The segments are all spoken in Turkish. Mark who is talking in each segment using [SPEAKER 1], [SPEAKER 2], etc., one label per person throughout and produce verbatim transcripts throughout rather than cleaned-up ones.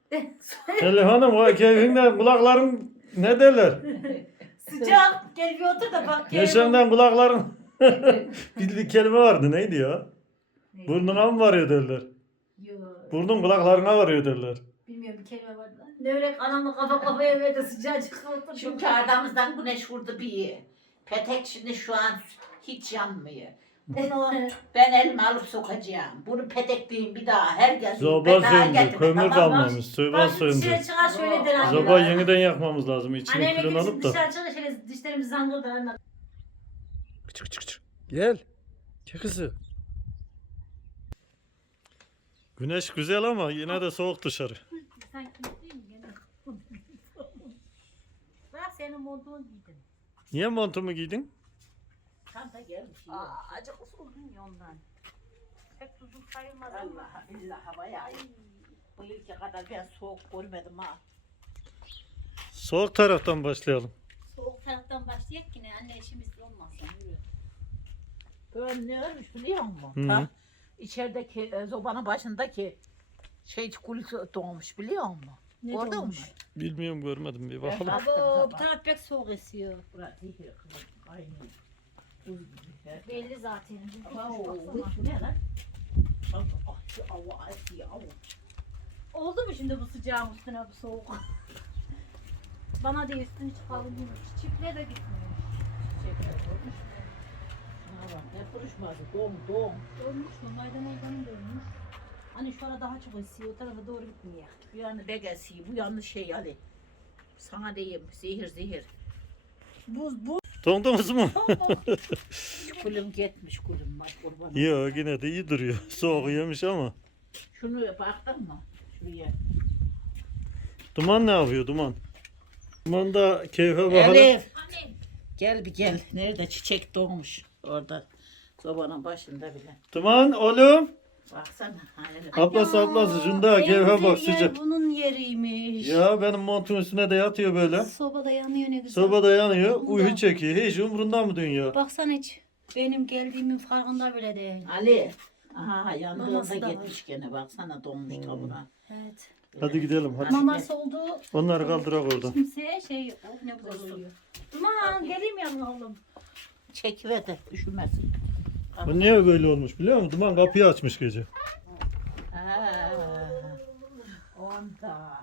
[SPEAKER 1] Hele hanım o keyfinden kulakların ne derler?
[SPEAKER 2] Sıcak. Gel bir otur da bak. gel.
[SPEAKER 1] Yaşamdan kulakların bildiği kelime vardı neydi ya?
[SPEAKER 2] Ne?
[SPEAKER 1] Burnuna mı varıyor derler?
[SPEAKER 2] Yok.
[SPEAKER 1] Burnun kulaklarına varıyor derler.
[SPEAKER 2] Bilmiyorum bir kelime vardı lan. Ne öyle anamla kafa kafaya verdi sıcacık otur.
[SPEAKER 3] Çünkü ardımızdan güneş vurdu bir. Petek şimdi şu an hiç yanmıyor. Bunu ben elime alıp sokacağım. Bunu petekleyin bir daha herkes.
[SPEAKER 1] Zoba söndü, kömür kalmamış, soba
[SPEAKER 2] Bak
[SPEAKER 1] söndü.
[SPEAKER 2] dışarı çıkar şöyle der anne.
[SPEAKER 1] Zoba yeniden yakmamız lazım. İçini
[SPEAKER 2] Anneyle
[SPEAKER 1] külün
[SPEAKER 2] gitsin
[SPEAKER 1] alıp da.
[SPEAKER 2] dışarı çıkar şöyle dişlerimizi zangıldır anne.
[SPEAKER 1] Çık çık çık. Gel. Gel kızı. Güneş güzel ama yine de soğuk dışarı.
[SPEAKER 2] Sen kimsin gene? Bak senin montunu giydim.
[SPEAKER 1] Niye montumu giydin?
[SPEAKER 3] Çanta gelmiş.
[SPEAKER 2] Aa, acı usuldun ya ondan. Pek uzun sayılmaz ama.
[SPEAKER 3] Allah billah havaya. Bu ilke kadar ben soğuk görmedim ha.
[SPEAKER 1] Soğuk taraftan başlayalım.
[SPEAKER 2] Soğuk taraftan başlayak yine anne işimiz olmazsa yürü.
[SPEAKER 3] Ben ne ölmüş biliyor musun?
[SPEAKER 1] Hı.
[SPEAKER 3] Ha? İçerideki e, zobanın başındaki şey kulis doğmuş biliyor musun?
[SPEAKER 2] Ne
[SPEAKER 3] Gördün
[SPEAKER 2] doğmuş?
[SPEAKER 3] mü?
[SPEAKER 1] Bilmiyorum görmedim bir bakalım.
[SPEAKER 3] Baktım
[SPEAKER 2] Abo bu
[SPEAKER 3] sabah.
[SPEAKER 2] taraf pek soğuk esiyor.
[SPEAKER 3] Burası zehir kızım. Aynı. Buz gibi. He.
[SPEAKER 2] Belli zaten.
[SPEAKER 3] Ama o
[SPEAKER 2] Baksana.
[SPEAKER 3] bu ne lan? Ah ah, şu ava ay ava.
[SPEAKER 2] Oldu mu şimdi bu sıcağın üstüne bu soğuk? Bana değil üstünü çıkalım demiş. Çiftliğe de gitmiyor.
[SPEAKER 3] Çiçekler olmuş. Şuna bak ne konuşmadı. Doğum doğum.
[SPEAKER 2] Ölmüş mü? Maydan organı da ölmüş. Hani şu ara daha çok esiyor. O tarafa doğru gitmiyor.
[SPEAKER 3] Bu yanı begesi, bu yanı şey Ali. Sana diyeyim zehir zehir.
[SPEAKER 2] Buz buz.
[SPEAKER 1] Dondunuz mu?
[SPEAKER 3] Kulüm gitmiş kulüm var kurban.
[SPEAKER 1] Yok yine de iyi duruyor. Soğuk yemiş ama.
[SPEAKER 3] Şunu baktın mı? Şuraya.
[SPEAKER 1] Duman ne yapıyor Duman? Duman da keyfe bakalım.
[SPEAKER 3] Elif.
[SPEAKER 2] Anne.
[SPEAKER 3] Gel bir gel. Nerede çiçek doğmuş orada. Sobanın başında bile.
[SPEAKER 1] Duman oğlum.
[SPEAKER 3] Baksana. Ha, Elif.
[SPEAKER 1] Ablası ablası şunda keyfe bak
[SPEAKER 2] Yer
[SPEAKER 1] sıcak.
[SPEAKER 2] bunun yeriymiş.
[SPEAKER 1] Ya benim montun üstüne de yatıyor böyle.
[SPEAKER 2] Sobada yanıyor ne güzel.
[SPEAKER 1] Sobada yanıyor.
[SPEAKER 2] Bu
[SPEAKER 1] Uyku
[SPEAKER 2] da.
[SPEAKER 1] çekiyor. Hiç umurunda mı dünya?
[SPEAKER 2] Baksana hiç. Benim geldiğimin farkında bile değil.
[SPEAKER 3] Ali. Aha yandığında
[SPEAKER 2] Maması da
[SPEAKER 3] gitmiş gene. Baksana donmuş
[SPEAKER 1] Hmm.
[SPEAKER 3] tabuğa.
[SPEAKER 2] Evet.
[SPEAKER 1] Hadi gidelim hadi.
[SPEAKER 2] Maması oldu.
[SPEAKER 1] Onları kaldırak oradan.
[SPEAKER 2] Kimseye şey oh ne güzel oluyor. Duman geleyim yanına oğlum.
[SPEAKER 3] Çekiver de düşürmesin.
[SPEAKER 1] Bu niye böyle olmuş biliyor musun? Duman kapıyı açmış gece.
[SPEAKER 3] Ha, ondan.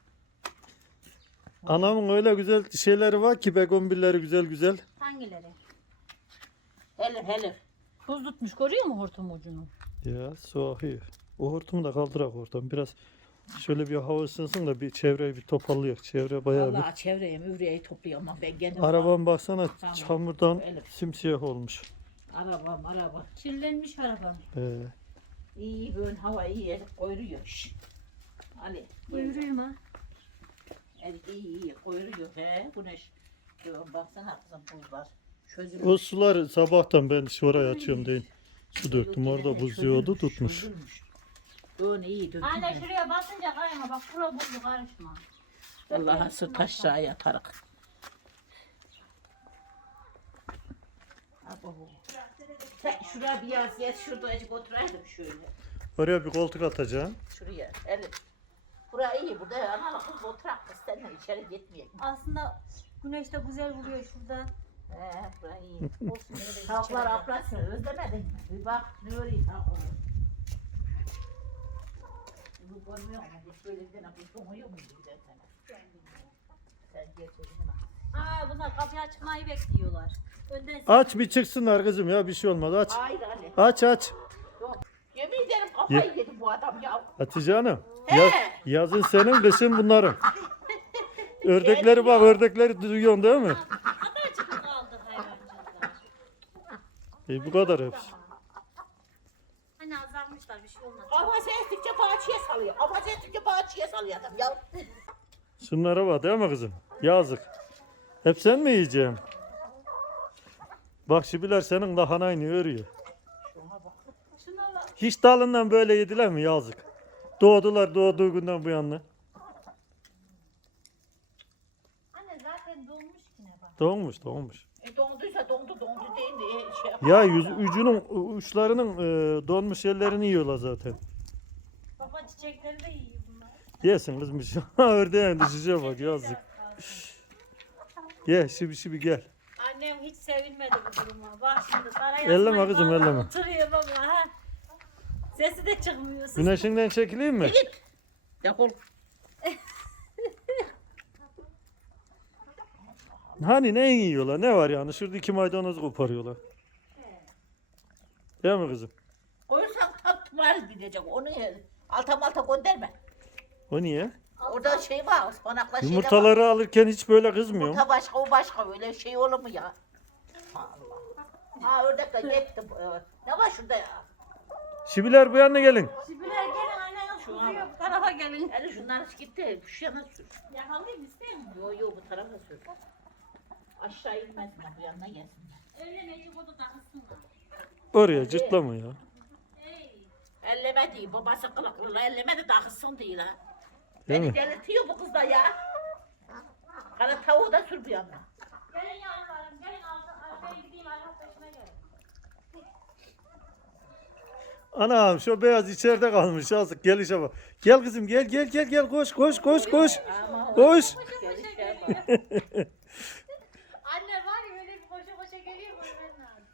[SPEAKER 1] Anamın öyle güzel şeyleri var ki begonbilleri güzel güzel.
[SPEAKER 2] Hangileri?
[SPEAKER 3] Elif Elif.
[SPEAKER 2] Tuz tutmuş görüyor mu hortum ucunu?
[SPEAKER 1] Ya su akıyor. O hortumu da kaldırak oradan. Biraz şöyle bir hava ısınsın da bir çevreyi bir toparlayak. Çevre bayağı bir.
[SPEAKER 3] Vallahi çevreye müvreyi topluyorum ama ben kendim.
[SPEAKER 1] Araban baksana
[SPEAKER 3] Tamam.
[SPEAKER 1] çamurdan
[SPEAKER 3] Öyle.
[SPEAKER 1] simsiyah olmuş.
[SPEAKER 3] Arabam araba.
[SPEAKER 2] Kirlenmiş araba.
[SPEAKER 1] Ee,
[SPEAKER 3] İyi böyle hava iyi koyuyor. Şşt. Ali.
[SPEAKER 2] Buyuruyum ha.
[SPEAKER 3] Evet iyi iyi koyuyor. He güneş. Diyorum baksana kızım buzlar. Çözülmüş.
[SPEAKER 1] o sular sabahtan ben şu oraya açıyorum deyin. Su döktüm orada buz yoğurdu tutmuş.
[SPEAKER 3] Çözülmüş. Böyle iyi dökülmüş.
[SPEAKER 2] Anne şuraya basınca kayma bak bura buzlu karışma.
[SPEAKER 3] Allah'a sırt aşağı yatarak. Abo. Sen şuraya bir yaz yaz şurada azıcık oturaydım şöyle.
[SPEAKER 1] Oraya bir koltuk atacağım.
[SPEAKER 3] Şuraya Elif. Buraya iyi burada ana kız oturak kız senden içeri gitmeyek.
[SPEAKER 2] Aslında güneş de güzel vuruyor şurada.
[SPEAKER 3] He buraya iyi.
[SPEAKER 2] Olsun öyle
[SPEAKER 3] Tavuklar
[SPEAKER 2] içeri.
[SPEAKER 3] ablasını özlemedin mi? Bir bak ne öreyim tavukları. Bu görmüyor musun? Hiç böyle bir tane kuş konuyor muydu bir de sana? Sen geç özüne.
[SPEAKER 2] Aa bunlar kapıyı açmayı bekliyorlar. Önden
[SPEAKER 1] Aç bir çıksınlar kızım ya bir şey olmaz aç.
[SPEAKER 3] Hayır Ali.
[SPEAKER 1] Aç aç.
[SPEAKER 3] Yok. Yemin ederim kafayı yedi bu adam ya.
[SPEAKER 1] Hatice Hanım.
[SPEAKER 3] He.
[SPEAKER 1] Ya, yazın senin kışın bunların. Ördekleri bak ördekleri duyuyorsun değil mi?
[SPEAKER 2] kadarcık kaldı hayvancıklar.
[SPEAKER 1] E, bu kadar hepsi.
[SPEAKER 2] Hani azalmışlar bir şey olmaz.
[SPEAKER 3] Kafası estikçe bahçeye salıyor. Kafası estikçe bahçeye salıyor adam ya.
[SPEAKER 1] Şunlara bak değil mi kızım? Yazık. Hep sen mi yiyeceksin? Bak şibiler senin lahanayını örüyor.
[SPEAKER 3] Şuna bak.
[SPEAKER 2] Şuna bak.
[SPEAKER 1] Hiç dalından böyle yediler mi? Yazık. Doğdular doğduğu günden bu yana.
[SPEAKER 2] Anne zaten dolmuş yine bak.
[SPEAKER 1] Doğmuş doğmuş.
[SPEAKER 3] E donduysa dondu dondu değil de e, şey yap.
[SPEAKER 1] Ya yüz, ucunun uçlarının e, donmuş yerlerini yiyorlar zaten.
[SPEAKER 2] Baba çiçekleri de yiyor bunlar.
[SPEAKER 1] Yesin kızım bir şey. Ördeğin düşeceğim bak yazık. Ye şibi şibi gel.
[SPEAKER 2] Annem hiç sevinmedi bu duruma. Bak şimdi saraya
[SPEAKER 1] Elleme
[SPEAKER 2] asmayı
[SPEAKER 1] kızım,
[SPEAKER 2] vallahi
[SPEAKER 1] elleme.
[SPEAKER 2] Oturuyor baba ha. Sesi de çıkmıyor. Sus.
[SPEAKER 1] Güneşinden çekileyim mi?
[SPEAKER 3] Git. Defol.
[SPEAKER 1] Hani ne yiyorlar? Ne var yani? Şurada iki maydanoz koparıyorlar. Değil mi kızım?
[SPEAKER 3] Koyursan tat var gidecek. Onu ye. Alta malta gönderme.
[SPEAKER 1] O niye?
[SPEAKER 3] Orada şey var. Ispanakla şey de var.
[SPEAKER 1] Yumurtaları alırken hiç böyle kızmıyor mu?
[SPEAKER 3] Yumurta başka o başka öyle şey olur mu ya? Allah. Ha ördek de gitti. Ne var şurada ya?
[SPEAKER 1] Şibiler bu yana gelin.
[SPEAKER 2] Şibiler gelin aynen
[SPEAKER 3] Şu an-
[SPEAKER 2] kuzuyor. Bu tarafa gelin.
[SPEAKER 3] Hele şunlar gitti. Şu yana sür.
[SPEAKER 2] Yakalayayım ister misin?
[SPEAKER 3] Yo yo bu tarafa sür. Aşağı inmesin bu yanına gelsinler.
[SPEAKER 2] Öyle necik odu takılsınlar.
[SPEAKER 1] Oraya cırtlama ya.
[SPEAKER 2] Hey.
[SPEAKER 3] Elleme değil. Babası kılıklı. Elleme de dağıtsın değil ha.
[SPEAKER 1] Değil
[SPEAKER 3] Beni
[SPEAKER 1] mi?
[SPEAKER 3] delirtiyor bu kız da ya. Kara tavuğu da sür bir yanına.
[SPEAKER 2] Gelin yavrularım gelin alta. Ben gideyim Allah peşime gelin.
[SPEAKER 1] Anam şu beyaz içeride kalmış yazık gelişe bak. Gel kızım gel gel gel gel koş koş koş koş.
[SPEAKER 3] Ama o-
[SPEAKER 1] Koş.
[SPEAKER 3] Gelişe bak.
[SPEAKER 2] Anne var ya öyle bir koşa koşa geliyor görmen lazım.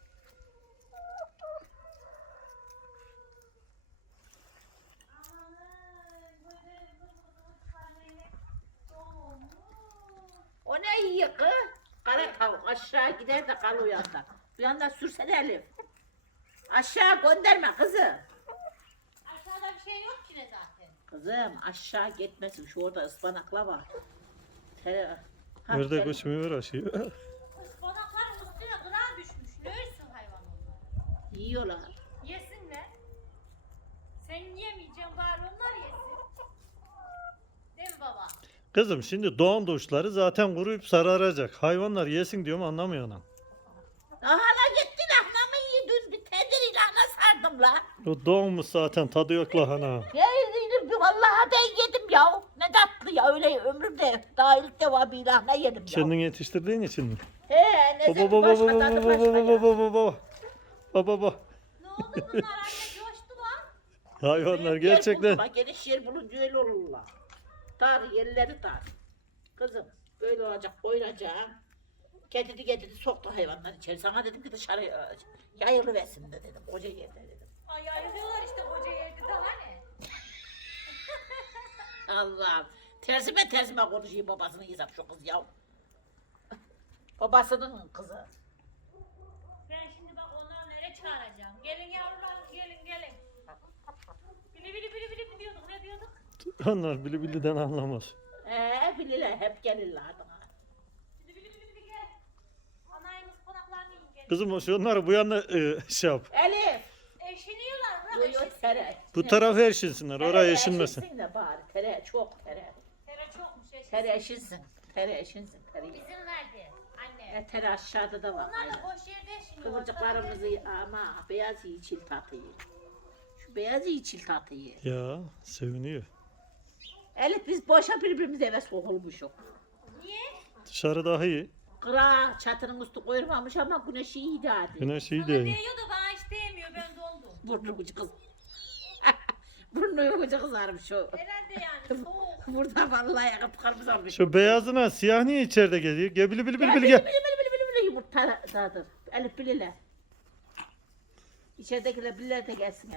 [SPEAKER 3] O ne iyi kız? Kara tavuk aşağı gider de kal o yanda. Bir yandan sürsene Elif. Aşağı gönderme kızı.
[SPEAKER 2] Aşağıda bir şey yok ki ne zaten.
[SPEAKER 3] Kızım aşağı gitmesin. Şu orada ıspanakla var. Tere... Ha,
[SPEAKER 1] Nerede
[SPEAKER 3] tere-
[SPEAKER 1] koşmaya uğraşıyor.
[SPEAKER 2] Ispanakların üstüne gıra düşmüş. Ne ölsün hayvan onlar?
[SPEAKER 3] Yiyorlar.
[SPEAKER 2] Yesinler. Sen yemeyeceksin bari onlar yesin. Değil mi baba?
[SPEAKER 1] Kızım şimdi doğan doğuşları zaten kuruyup sararacak. Hayvanlar yesin diyorum anlamıyor anam.
[SPEAKER 3] Hala gitti lahmamı yedin. Bir tencere lahana sardım la.
[SPEAKER 1] O doğmuş zaten tadı yok lahana.
[SPEAKER 3] Ya yedim. Vallahi ben yedim ya. Ne tatlı ya. Öyle ömrümde daha ilk defa bir lahana yedim ya.
[SPEAKER 1] Kendin yetiştirdiğin için mi?
[SPEAKER 3] He ne
[SPEAKER 1] Baba baba
[SPEAKER 3] başka
[SPEAKER 1] baba
[SPEAKER 3] tadı
[SPEAKER 1] baba
[SPEAKER 3] başka
[SPEAKER 1] baba
[SPEAKER 3] ya.
[SPEAKER 1] baba baba. Baba baba.
[SPEAKER 2] Ne oldu bunlar anne coştu lan.
[SPEAKER 1] Hayvanlar
[SPEAKER 3] Büyük yer
[SPEAKER 1] gerçekten.
[SPEAKER 3] bulunma, geniş yer bulunca öyle olurlar. Dar yerleri dar. Kızım böyle olacak oynayacağım. Getirdi getirdi soktu hayvanlar içeri. Sana dedim ki dışarı e, yayılıversin de dedim. Koca yerde dedim.
[SPEAKER 2] Ay ayrılıyorlar işte koca yerde daha ne?
[SPEAKER 3] Allah'ım. Tersime tersime konuşayım babasını yiyeceğim şu kız ya. Babasının kızı.
[SPEAKER 2] Ben şimdi bak onları nereye çağıracağım? Gelin yavrularım gelin gelin. Bili bili bili bili diyorduk ne diyorduk?
[SPEAKER 1] Onlar bili biliden anlamaz.
[SPEAKER 3] Ee bilirler hep gelirler ardına.
[SPEAKER 2] Bili bili bili bili gel. Anayın ıspanaklarını yiyin gelin.
[SPEAKER 1] Kızım şunları bu yana e, şey yap.
[SPEAKER 3] Elif.
[SPEAKER 2] Eşiniyorlar bırak
[SPEAKER 3] Yo yo
[SPEAKER 2] eşinsin.
[SPEAKER 3] tere.
[SPEAKER 1] Bu tarafı erşinsinler. Oraya eşinmesin.
[SPEAKER 3] Eşinsin de bari. Tere çok tere.
[SPEAKER 2] Tere çokmuş eşinsin.
[SPEAKER 3] Tere eşinsin. Tere eşinsin. Tere.
[SPEAKER 2] İzin verdi anne.
[SPEAKER 3] E, tere aşağıda da var.
[SPEAKER 2] Onlar da
[SPEAKER 3] aynen.
[SPEAKER 2] boş yerde eşiniyor.
[SPEAKER 3] Kıvırcıklarımızı ama beyaz iyi çil tatıyı. Şu beyaz iyi çil tatıyı.
[SPEAKER 1] Ya seviniyor.
[SPEAKER 3] Elif biz boşa birbirimize eve sokulmuşuk.
[SPEAKER 2] Niye?
[SPEAKER 1] Dışarı daha iyi.
[SPEAKER 3] Kıra çatının üstü koyulmamış ama güneşi iyiydi hadi.
[SPEAKER 1] Güneş iyi
[SPEAKER 2] Sana
[SPEAKER 1] de.
[SPEAKER 2] değiyor da bana hiç değmiyor ben dondum.
[SPEAKER 3] Burnu ucu kız. Burnu ucu kızarmış o.
[SPEAKER 2] Herhalde yani soğuk.
[SPEAKER 3] Burada vallahi yakıp kırmızarmış.
[SPEAKER 1] Şu beyazına siyah niye içeride geliyor? Gel bili bili bili bili
[SPEAKER 3] Bili
[SPEAKER 1] gel.
[SPEAKER 3] bili bili bili bili yumurtadır. Elif bilile. İçeridekiler bililer de gelsin.